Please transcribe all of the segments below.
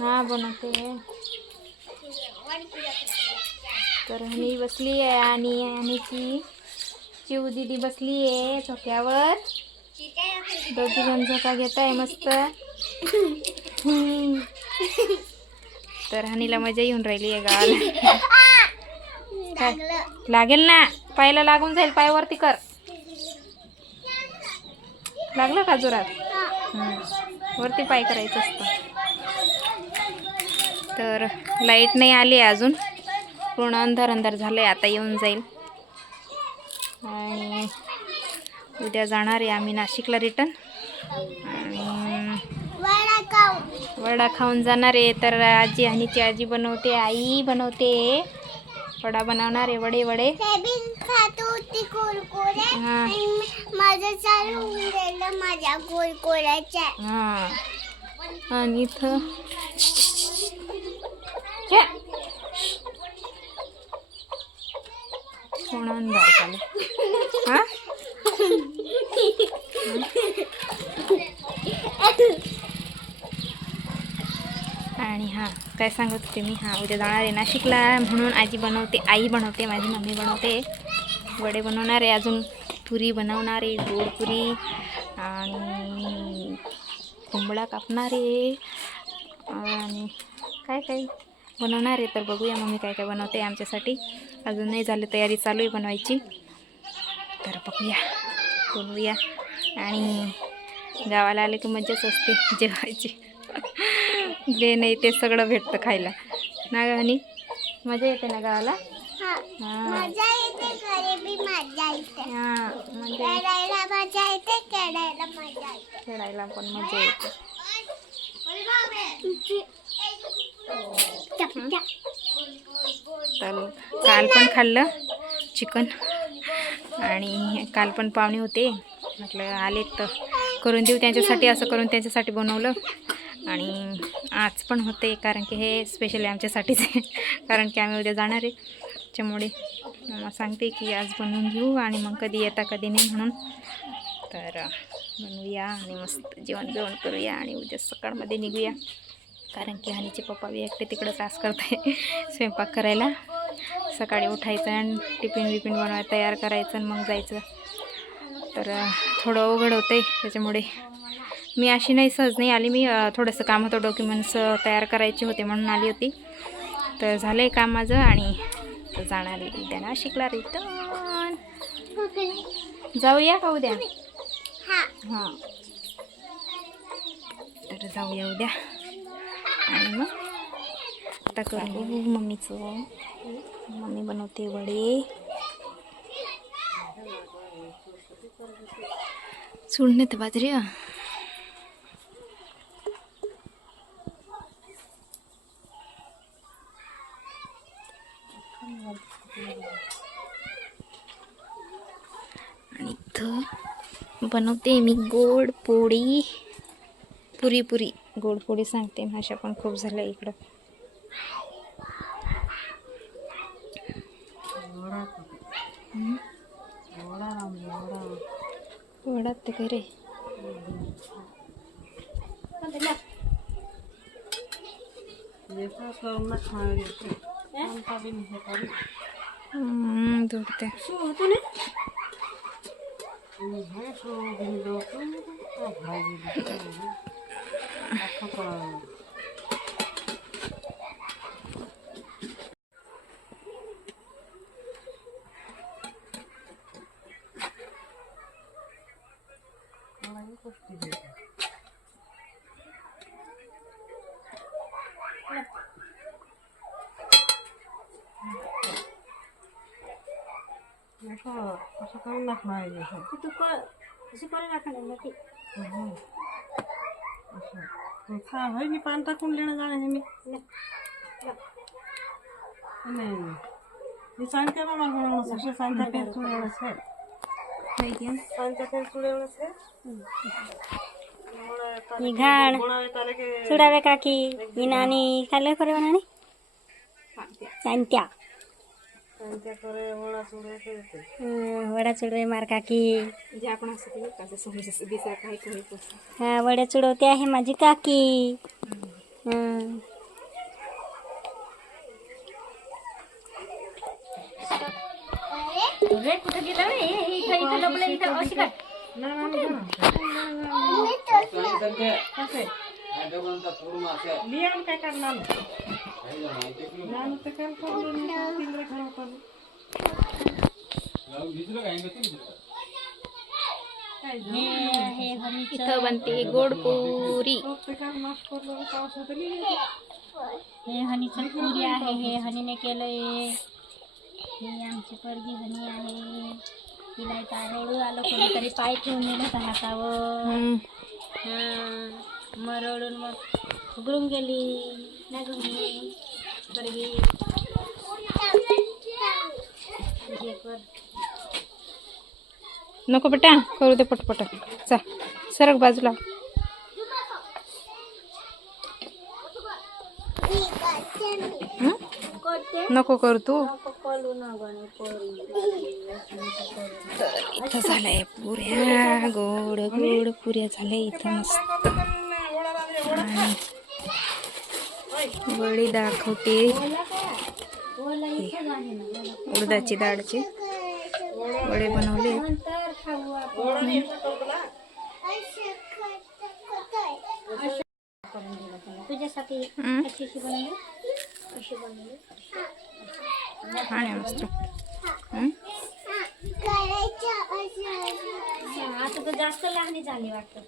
हा बनवते. तर मी बसली आहे आणि आणि ती चिव दिदी बसली आहे झोक्यावर. दोघी जण झोका घेत आहे मस्त. तर हनीला मजा येऊन राहिली आहे गावाला. लागेल ना? पायला लागून जाईल पाय वरती कर. लागलं का जोरात? वरती पाय करायचं असतं. तर लाइट नाही आली अजून. पूर्ण अंधार अंधार झालं आहे आता येऊन जाईल. आणि उद्या जाणार आहे आम्ही नाशिकला रिटर्न वडा खाऊन जाणार आहे. तर आजी आणि ती आजी बनवते आई बनवते. वडा बनवणार आहे वडे वडे. हा. माझ्या कुरकुऱ्याच्या हा. आणि इथं छे. पूर्ण अंधार झालं हा आणि हां काय सांगत होते मी हां उद्या जाणार आहे नाशिकला. म्हणून आजी बनवते आई बनवते माझी मम्मी बनवते. वडे बनवणार आहे अजून पुरी बनवणार आहे गोडपुरी आणि कोंबडा कापणार आहे. आणि काय काय बनवणार आहे तर बघूया मम्मी काय काय बनवते आमच्यासाठी. अजून नाही झाले तयारी चालू आहे बनवायची. तर बघूया बोलूया. आणि गावाला आले की मजाच असते जेवायची. जे नाही ते सगळं भेटतं खायला. ना ग हनी? मजा येते ना गावाला? हा. हां. मजा येते घरी बी मजा येते. हां म्हणजे? खेळायला मजा येते खेळायला मजा येते. खेळायला पण मजा येते. तर काल पण खाल्लं चिकन. आणि काल पण पाहुणे होते. म्हटलं आले तर करून देऊ त्यांच्यासाठी असं करून त्यांच्यासाठी बनवलं. आणि आज पण होते कारण की हे स्पेशली आमच्यासाठीच आहे. कारण की आम्ही उद्या जाणार आहे. त्याच्यामुळे सांगते की आज बनवून घेऊ आणि मग कधी येता कधी नाही म्हणून. तर बनवूया आणि मस्त जेवण जेवण करूया आणि उद्या सकाळमध्ये निघूया. कारण की हानीचे पप्पा बी एकटे तिकडं त्रास करते स्वयंपाक करायला. सकाळी उठायचं आणि टिफिन विपिन बनवायला तयार करायचं आणि मग जायचं. तर थोडं अवघड होतं आहे त्याच्यामुळे मी अशी नाही सहज नाही आली. मी थोडंसं काम होतं डॉक्युमेंट्स तयार करायचे होते म्हणून आली होती. तर झालं आहे काम माझं आणि तर जाणार आहे उद्या नाशिकला रिटर्न जाऊया का उद्या? हा. हां. तर जाऊया उद्या. आणि मग आता बघू मम्मीचं. मम्मी बनवते वडे. तर बाजरी हं. आणि इथं बनवते मी गोड पोळी. पुरी पुरी. गोड पोळी सांगते भाषा पण खूप झाल्या इकडं. हम्म. वडात ते काय रे. हम्म, दुखते पान टाकून लेणं जाणं असं असं करून दाखणार आहे असं तू असं करून दाखवणार ना की असं खा होय मी पान टाकून लेणं जाणं हे मी नाही मी सांगते ना मला म्हणून असं सांगता पेर चुळेवणंच आहे सांगता घाण चुडावे काकी ही नानी खाल्लं खरं नानी सांगत्या का? जसं म्हणजे दिसायला काही कमी हा वड्या चुडवते आहे माझी काकी. हं. रे कुठं गेला रे? हे- अशी काय करणार नानू ते काय खराब हे हे हनीचं इथं बनते गोड पुरी. हे हनीचं पुरी आहे हे हनीने केलंय. ही आमची परगी हनी आहे. तिला इथं आरळू आलं कोणीतरी पाय ठेवून नेलं हातावर. हा. मग रडून मग उघडून गेली नाही नको बेटा करू दे पटपट. चा सरक बाजूला. नको करू तू. इथं झालंय पुऱ्या गोड गोड पुऱ्या झाल्या इथं मस्त. वडी दाखवते. उडदाची डाळचे. वडे बनवले. मस्त? हा, आता तर जास्त लहानी झाली वाटतं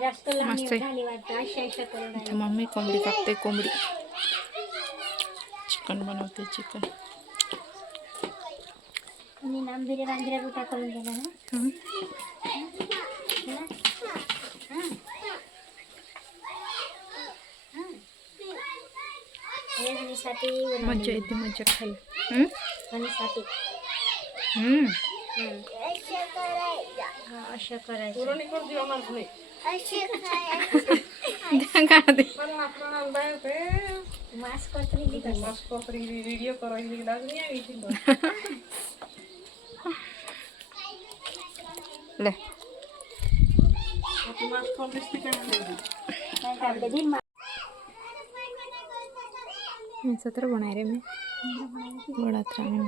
मस्त आहे. झाली वाटतं अशा अशा करून इथं राहिली. मम्मी कोंबडी कापते कोंबडी चिकन बनवते चिकन आणि नामधिरे रांधिऱ्या रोट्या करून दिल्या ना हं? हे हनीसाठी मज्जा येते मज्जा खायला हं? हनीसाठी हं. हा अशा करायची सत्र बनाए रे मी गोडात राहून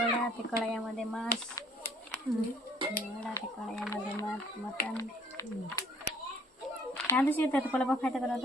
चौघडा आपलं अशीच करायचं. हे वडा ते कढयामध्ये मांस हे वडा ते कढयामध्ये मांस मटण छान शिरतात तुला बघायचं करा